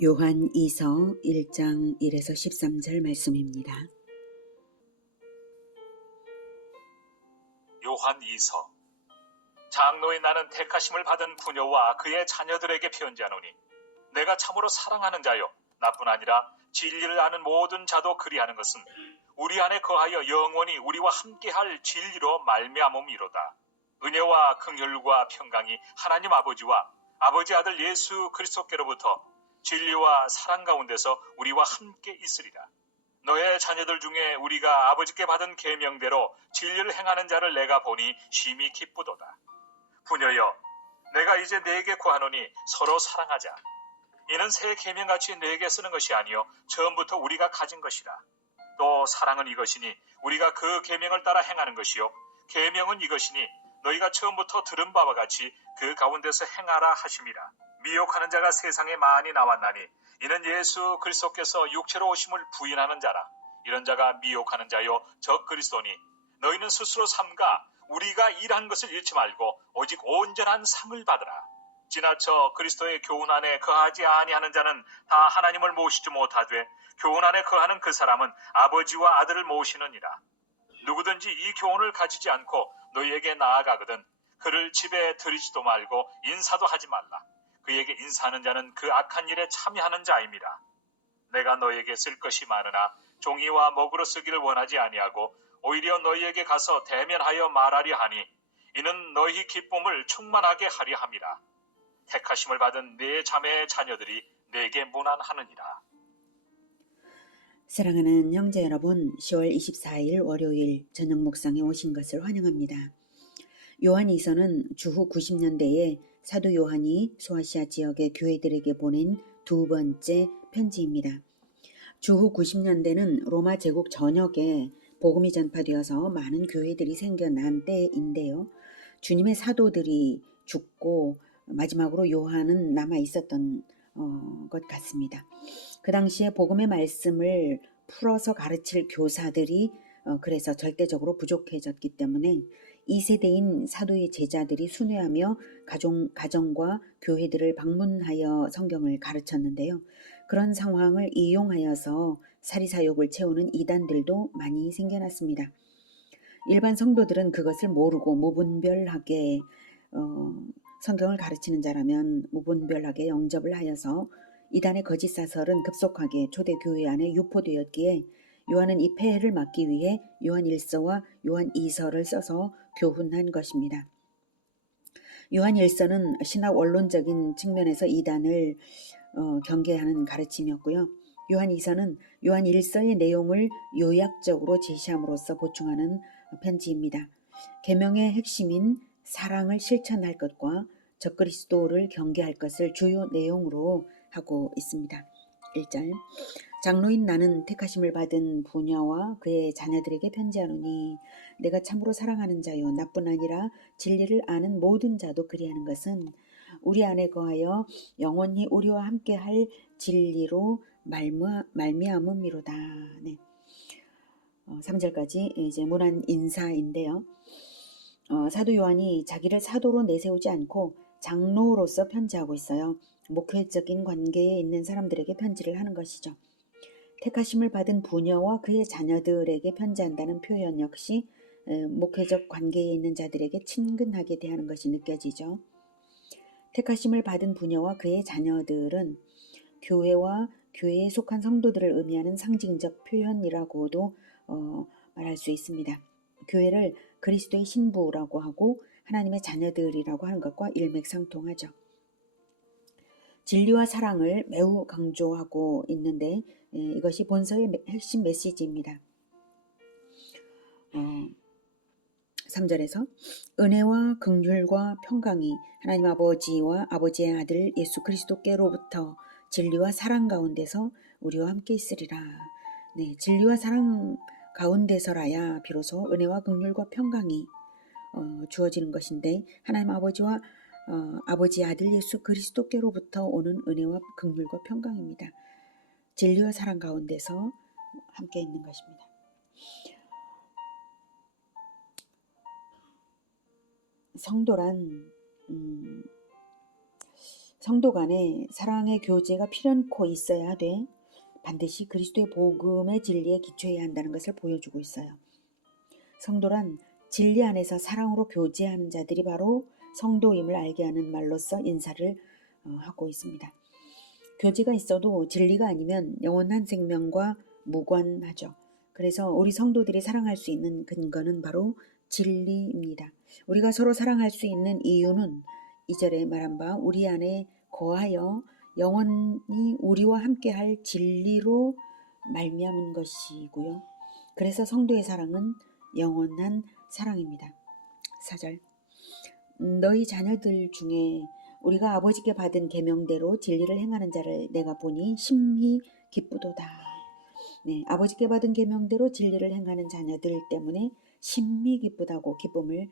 요한 2서 1장 1에서 13절 말씀입니다. 요한 2서. 장로인 나는 택하심을 받은 부녀와 그의 자녀들에게 편지하노니 내가 참으로 사랑하는 자요 나뿐 아니라 진리를 아는 모든 자도 그리하는 것은 우리 안에 거하여 영원히 우리와 함께할 진리로 말미암음이로다. 은혜와 긍휼과 평강이 하나님 아버지와 아버지 아들 예수 그리스도께로부터 진리와 사랑 가운데서 우리와 함께 있으리라. 너의 자녀들 중에 우리가 아버지께 받은 계명대로 진리를 행하는 자를 내가 보니 심히 기쁘도다. 부녀여, 내가 이제 네게 구하노니 서로 사랑하자. 이는 새 계명같이 네게 쓰는 것이 아니요 처음부터 우리가 가진 것이라. 또 사랑은 이것이니 우리가 그 계명을 따라 행하는 것이요 계명은 이것이니 너희가 처음부터 들은 바와 같이 그 가운데서 행하라 하심이라. 미혹하는 자가 세상에 많이 나왔나니 이는 예수 그리스도께서 육체로 오심을 부인하는 자라. 이런 자가 미혹하는 자요 적 그리스도니 너희는 스스로 삼가 우리가 일한 것을 잃지 말고 오직 온전한 상을 받으라. 지나쳐 그리스도의 교훈 안에 거하지 아니하는 자는 다 하나님을 모시지 못하되 교훈 안에 거하는 그 사람은 아버지와 아들을 모시느니라. 누구든지 이 교훈을 가지지 않고 너희에게 나아가거든 그를 집에 들이지도 말고 인사도 하지 말라. 그에게 인사하는 자는 그 악한 일에 참여하는 자임이라. 내가 너희에게 쓸 것이 많으나 종이와 먹으로 쓰기를 원하지 아니하고 오히려 너희에게 가서 대면하여 말하려 하니 이는 너희 기쁨을 충만하게 하려 함이라. 택하심을 받은 네 자매의 자녀들이 내게 문안하느니라. 사랑하는 형제 여러분, 10월 24일 월요일 저녁 묵상에 오신 것을 환영합니다. 요한 2서는 주후 90년대에 사도 요한이 소아시아 지역의 교회들에게 보낸 두 번째 편지입니다. 주후 90년대는 로마 제국 전역에 복음이 전파되어서 많은 교회들이 생겨난 때인데요. 주님의 사도들이 죽고 마지막으로 요한은 남아 있었던 것 같습니다. 그 당시에 복음의 말씀을 풀어서 가르칠 교사들이 그래서 절대적으로 부족해졌기 때문에 2세대인 사도의 제자들이 순회하며 가정과 교회들을 방문하여 성경을 가르쳤는데요. 그런 상황을 이용하여서 사리사욕을 채우는 이단들도 많이 생겨났습니다. 일반 성도들은 그것을 모르고 무분별하게 성경을 가르치는 자라면 무분별하게 영접을 하여서 이단의 거짓 사설은 급속하게 초대교회 안에 유포되었기에 요한은 이 폐해를 막기 위해 요한 1서와 요한 2서를 써서 교훈한 것입니다. 요한 1서는 신학 원론적인 측면에서 이단을 경계하는 가르침이었고요. 요한 2서는 요한 1서의 내용을 요약적으로 제시함으로써 보충하는 편지입니다. 계명의 핵심인 사랑을 실천할 것과 적그리스도를 경계할 것을 주요 내용으로 하고 있습니다. 1절 장로인 나는 택하심을 받은 부녀와 그의 자녀들에게 편지하노니 내가 참으로 사랑하는 자요 나뿐 아니라 진리를 아는 모든 자도 그리하는 것은 우리 안에 거하여 영원히 우리와 함께할 진리로 말미암음이로다. 네. 3절까지 이제 문안 인사인데요. 사도 요한이 자기를 사도로 내세우지 않고 장로로서 편지하고 있어요. 목회적인 관계에 있는 사람들에게 편지를 하는 것이죠. 택하심을 받은 부녀와 그의 자녀들에게 편지한다는 표현 역시 목회적 관계에 있는 자들에게 친근하게 대하는 것이 느껴지죠. 택하심을 받은 부녀와 그의 자녀들은 교회와 교회에 속한 성도들을 의미하는 상징적 표현이라고도 말할 수 있습니다. 교회를 그리스도의 신부라고 하고 하나님의 자녀들이라고 하는 것과 일맥상통하죠. 진리와 사랑을 매우 강조하고 있는데 이것이 본서의 핵심 메시지입니다. 3절에서 은혜와 긍휼과 평강이 하나님 아버지와 아버지의 아들 예수 그리스도께로부터 진리와 사랑 가운데서 우리와 함께 있으리라. 네, 진리와 사랑 가운데서라야 비로소 은혜와 긍휼과 평강이 주어지는 것인데 하나님 아버지와 아버지의 아들 예수 그리스도께로부터 오는 은혜와 긍휼과 평강입니다. 진리와 사랑 가운데서 함께 있는 것입니다. 성도란 성도 간에 사랑의 교제가 필연코 있어야 돼 반드시 그리스도의 복음의 진리에 기초해야 한다는 것을 보여주고 있어요. 성도란 진리 안에서 사랑으로 교제하는 자들이 바로 성도임을 알게 하는 말로서 인사를 하고 있습니다. 교제가 있어도 진리가 아니면 영원한 생명과 무관하죠. 그래서 우리 성도들이 사랑할 수 있는 근거는 바로 진리입니다. 우리가 서로 사랑할 수 있는 이유는 2절에 말한 바 우리 안에 거하여 영원히 우리와 함께할 진리로 말미암은 것이고요. 그래서 성도의 사랑은 영원한 사랑입니다. 4절 너희 자녀들 중에 우리가 아버지께 받은 계명대로 진리를 행하는 자를 내가 보니 심히 기쁘도다. 네, 아버지께 받은 계명대로 진리를 행하는 자녀들 때문에 심히 기쁘다고 기쁨을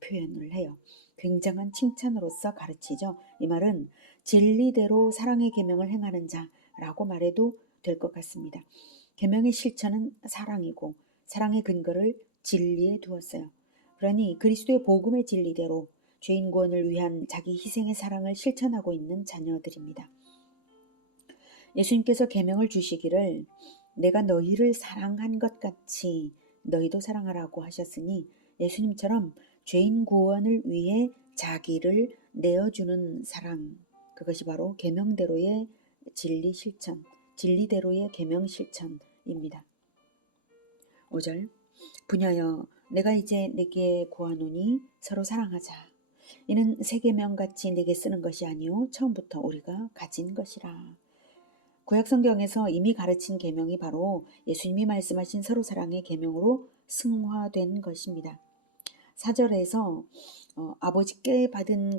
표현을 해요. 굉장한 칭찬으로서 가르치죠. 이 말은 진리대로 사랑의 계명을 행하는 자라고 말해도 될 것 같습니다. 계명의 실천은 사랑이고 사랑의 근거를 진리에 두었어요. 그러니 그리스도의 복음의 진리대로 죄인 구원을 위한 자기 희생의 사랑을 실천하고 있는 자녀들입니다. 예수님께서 계명을 주시기를 내가 너희를 사랑한 것 같이 너희도 사랑하라고 하셨으니 예수님처럼 죄인 구원을 위해 자기를 내어주는 사랑, 그것이 바로 계명대로의 진리 실천, 진리대로의 계명 실천입니다. 5절 부녀여 내가 이제 내게 구하노니 서로 사랑하자. 이는 새 계명같이 내게 쓰는 것이 아니요 처음부터 우리가 가진 것이라. 구약성경에서 이미 가르친 계명이 바로 예수님이 말씀하신 서로 사랑의 계명으로 승화된 것입니다. 4절에서 아버지께 받은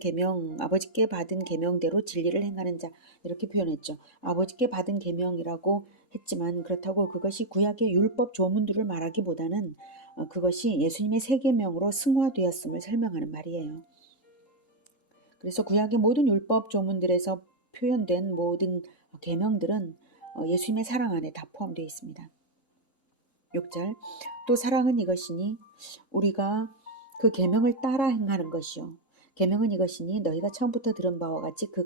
계명대로 진리를 행하는 자 이렇게 표현했죠. 아버지께 받은 계명이라고 했지만 그렇다고 그것이 구약의 율법 조문들을 말하기보다는 그것이 예수님의 새 계명으로 승화되었음을 설명하는 말이에요. 그래서 구약의 모든 율법 조문들에서 표현된 모든 계명들은 예수님의 사랑 안에 다 포함되어 있습니다. 6절 또 사랑은 이것이니 우리가 그 계명을 따라 행하는 것이요 계명은 이것이니 너희가 처음부터 들은 바와 같이 그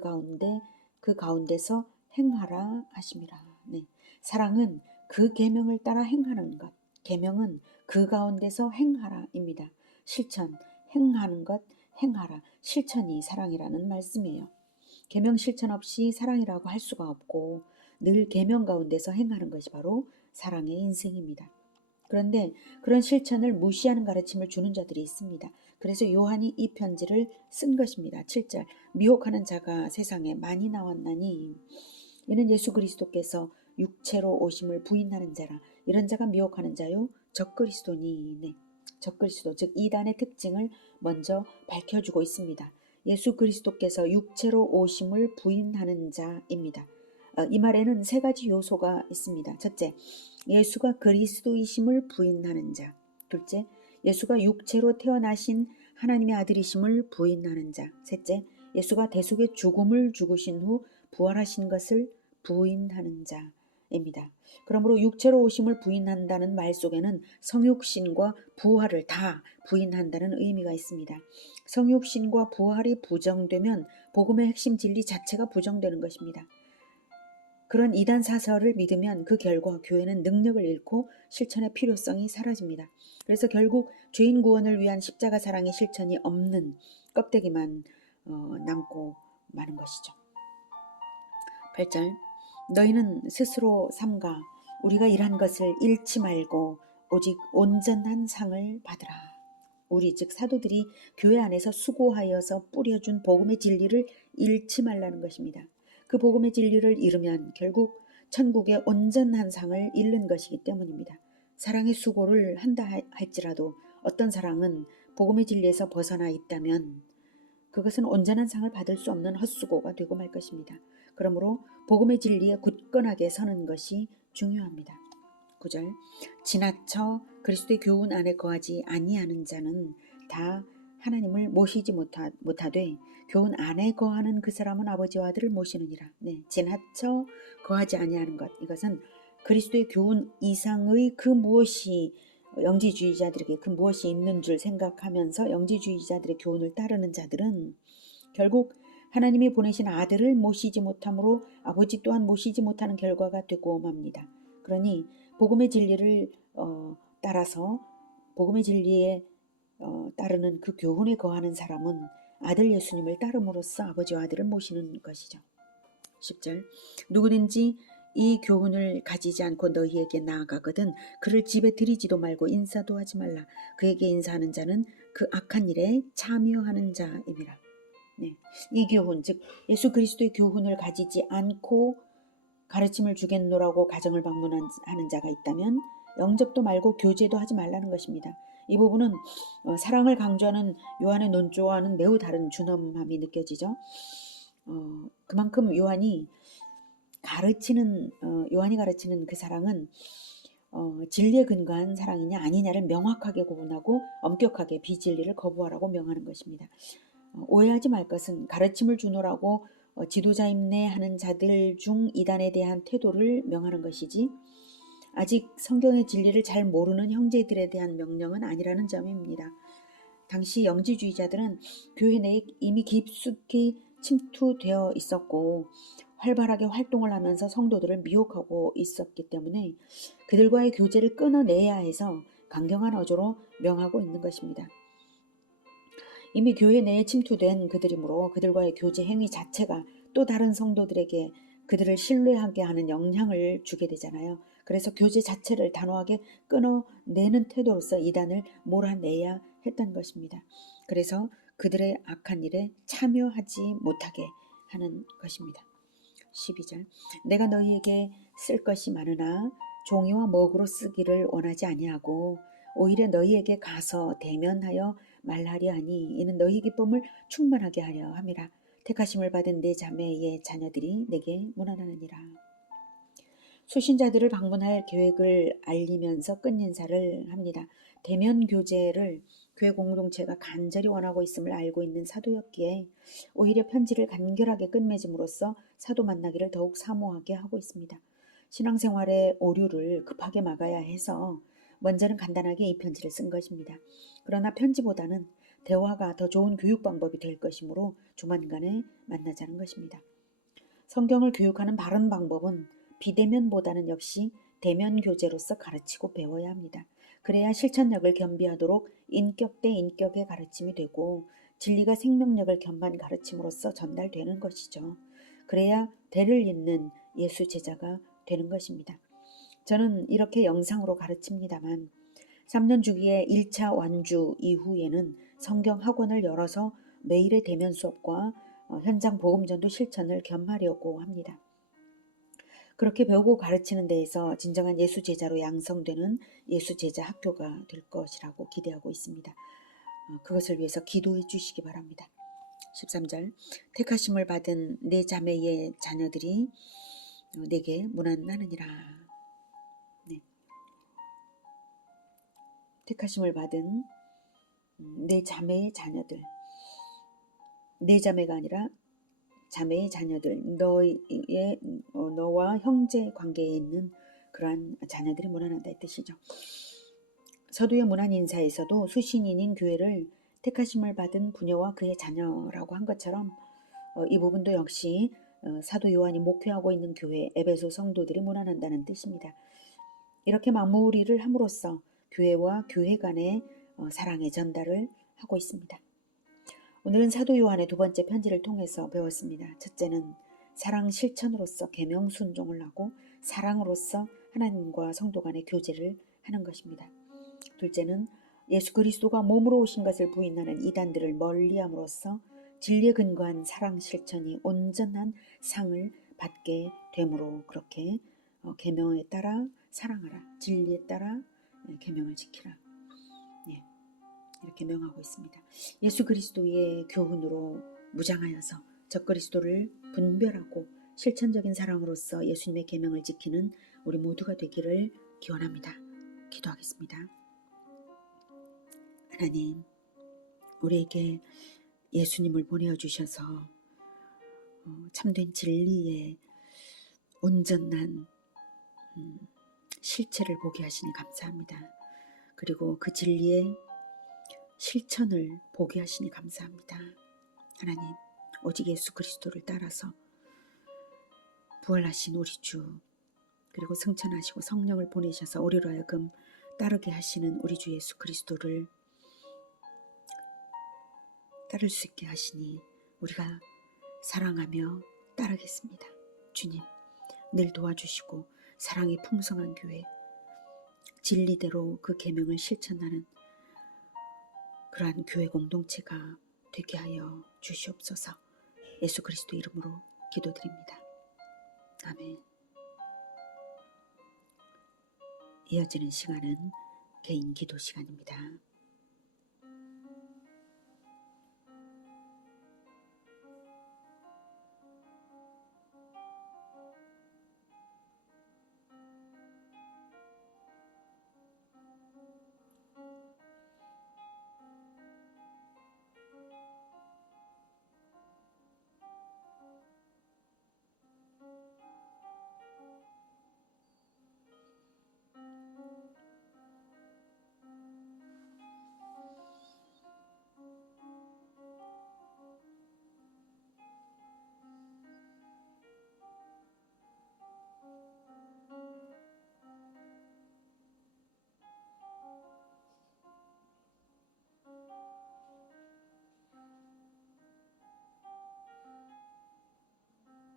가운데서 행하라 하심이라. 네. 사랑은 그 계명을 따라 행하는 것, 계명은 그 가운데서 행하라입니다. 실천, 행하는 것, 행하라, 실천이 사랑이라는 말씀이에요. 계명 실천 없이 사랑이라고 할 수가 없고 늘 계명 가운데서 행하는 것이 바로 사랑의 인생입니다. 그런데 그런 실천을 무시하는 가르침을 주는 자들이 있습니다. 그래서 요한이 이 편지를 쓴 것입니다. 7절 미혹하는 자가 세상에 많이 나왔나니 이는 예수 그리스도께서 육체로 오심을 부인하는 자라. 이런 자가 미혹하는 자요 적그리스도니. 네. 적그리스도 즉 이단의 특징을 먼저 밝혀주고 있습니다. 예수 그리스도께서 육체로 오심을 부인하는 자입니다. 이 말에는 세 가지 요소가 있습니다. 첫째, 예수가 그리스도이심을 부인하는 자. 둘째, 예수가 육체로 태어나신 하나님의 아들이심을 부인하는 자. 셋째, 예수가 대속의 죽음을 죽으신 후 부활하신 것을 부인하는 자입니다. 그러므로 육체로 오심을 부인한다는 말 속에는 성육신과 부활을 다 부인한다는 의미가 있습니다. 성육신과 부활이 부정되면 복음의 핵심 진리 자체가 부정되는 것입니다. 그런 이단 사설을 믿으면 그 결과 교회는 능력을 잃고 실천의 필요성이 사라집니다. 그래서 결국 죄인 구원을 위한 십자가 사랑의 실천이 없는 껍데기만 남고 마는 것이죠. 8절 너희는 스스로 삼가 우리가 일한 것을 잃지 말고 오직 온전한 상을 받으라. 우리 즉 사도들이 교회 안에서 수고하여서 뿌려준 복음의 진리를 잃지 말라는 것입니다. 그 복음의 진리를 잃으면 결국 천국의 온전한 상을 잃는 것이기 때문입니다. 사랑의 수고를 한다 할지라도 어떤 사랑은 복음의 진리에서 벗어나 있다면 그것은 온전한 상을 받을 수 없는 헛수고가 되고 말 것입니다. 그러므로 복음의 진리에 굳건하게 서는 것이 중요합니다. 9절 지나쳐 그리스도의 교훈 안에 거하지 아니하는 자는 다 하나님을 모시지 못하되 교훈 안에 거하는 그 사람은 아버지와 아들을 모시느니라. 네, 지나쳐 거하지 아니하는 것, 이것은 그리스도의 교훈 이상의 그 무엇이 영지주의자들에게 그 무엇이 있는 줄 생각하면서 영지주의자들의 교훈을 따르는 자들은 결국 하나님이 보내신 아들을 모시지 못함으로 아버지 또한 모시지 못하는 결과가 되고 맙니다. 그러니 복음의 진리를 따라서 복음의 진리에 따르는 그 교훈에 거하는 사람은 아들 예수님을 따름으로써 아버지와 아들을 모시는 것이죠. 10절 누구든지 이 교훈을 가지지 않고 너희에게 나아가거든 그를 집에 들이지도 말고 인사도 하지 말라. 그에게 인사하는 자는 그 악한 일에 참여하는 자임이라. 네, 이 교훈 즉 예수 그리스도의 교훈을 가지지 않고 가르침을 주겠노라고 가정을 방문하는 자가 있다면 영접도 말고 교제도 하지 말라는 것입니다. 이 부분은 사랑을 강조하는 요한의 논조와는 매우 다른 준엄함이 느껴지죠. 그만큼 요한이 가르치는 그 사랑은 진리에 근거한 사랑이냐 아니냐를 명확하게 구분하고 엄격하게 비진리를 거부하라고 명하는 것입니다. 오해하지 말 것은 가르침을 주노라고 지도자임내 하는 자들 중 이단에 대한 태도를 명하는 것이지 아직 성경의 진리를 잘 모르는 형제들에 대한 명령은 아니라는 점입니다. 당시 영지주의자들은 교회 내에 이미 깊숙이 침투되어 있었고 활발하게 활동을 하면서 성도들을 미혹하고 있었기 때문에 그들과의 교제를 끊어내야 해서 강경한 어조로 명하고 있는 것입니다. 이미 교회 내에 침투된 그들이므로 그들과의 교제 행위 자체가 또 다른 성도들에게 그들을 신뢰하게 하는 영향을 주게 되잖아요. 그래서 교제 자체를 단호하게 끊어내는 태도로서 이단을 몰아내야 했던 것입니다. 그래서 그들의 악한 일에 참여하지 못하게 하는 것입니다. 12절 내가 너희에게 쓸 것이 많으나 종이와 먹으로 쓰기를 원하지 아니하고 오히려 너희에게 가서 대면하여 말하려 하니 이는 너희 기쁨을 충만하게 하려 함이라. 택하심을 받은 내 자매의 자녀들이 내게 문안하느니라. 수신자들을 방문할 계획을 알리면서 끝인사를 합니다. 대면 교제를 교회 공동체가 간절히 원하고 있음을 알고 있는 사도였기에 오히려 편지를 간결하게 끝맺음으로써 사도 만나기를 더욱 사모하게 하고 있습니다. 신앙생활의 오류를 급하게 막아야 해서 먼저는 간단하게 이 편지를 쓴 것입니다. 그러나 편지보다는 대화가 더 좋은 교육 방법이 될 것이므로 조만간에 만나자는 것입니다. 성경을 교육하는 바른 방법은 비대면보다는 역시 대면 교제로서 가르치고 배워야 합니다. 그래야 실천력을 겸비하도록 인격 대 인격의 가르침이 되고 진리가 생명력을 겸한 가르침으로써 전달되는 것이죠. 그래야 대를 잇는 예수 제자가 되는 것입니다. 저는 이렇게 영상으로 가르칩니다만 3년 주기의 1차 완주 이후에는 성경 학원을 열어서 매일의 대면 수업과 현장 복음전도 실천을 겸하려고 합니다. 그렇게 배우고 가르치는 데에서 진정한 예수 제자로 양성되는 예수 제자 학교가 될 것이라고 기대하고 있습니다. 그것을 위해서 기도해 주시기 바랍니다. 13절 택하심을 받은 내 자매의 자녀들이 내게 문안하느니라. 네. 택하심을 받은 내 자매의 자녀들, 내 자매가 아니라 자매의 자녀들, 너와 형제 관계에 있는 그러한 자녀들이 문안한다 이 뜻이죠. 서두의 문안 인사에서도 수신인인 교회를 택하심을 받은 부녀와 그의 자녀라고 한 것처럼 이 부분도 역시 사도 요한이 목회하고 있는 교회 에베소 성도들이 문안한다는 뜻입니다. 이렇게 마무리를 함으로써 교회와 교회 간의 사랑의 전달을 하고 있습니다. 오늘은 사도 요한의 두 번째 편지를 통해서 배웠습니다. 첫째는 사랑 실천으로서 계명 순종을 하고 사랑으로서 하나님과 성도 간의 교제를 하는 것입니다. 둘째는 예수 그리스도가 몸으로 오신 것을 부인하는 이단들을 멀리함으로써 진리에 근거한 사랑 실천이 온전한 상을 받게 되므로 그렇게 계명에 따라 사랑하라, 진리에 따라 계명을 지키라. 이렇게 명하고 있습니다. 예수 그리스도의 교훈으로 무장하여서 적그리스도를 분별하고 실천적인 사랑으로서 예수님의 계명을 지키는 우리 모두가 되기를 기원합니다. 기도하겠습니다. 하나님, 우리에게 예수님을 보내주셔서 참된 진리의 온전한 실체를 보게 하시니 감사합니다. 그리고 그 진리의 실천을 보게 하시니 감사합니다. 하나님, 오직 예수 그리스도를 따라서 부활하신 우리 주, 그리고 승천하시고 성령을 보내셔서 우리로 하여금 따르게 하시는 우리 주 예수 그리스도를 따를 수 있게 하시니 우리가 사랑하며 따르겠습니다. 주님, 늘 도와주시고 사랑이 풍성한 교회, 진리대로 그 계명을 실천하는 그러한 교회 공동체가 되게 하여 주시옵소서. 예수 그리스도 이름으로 기도드립니다. 아멘. 이어지는 시간은 개인 기도 시간입니다.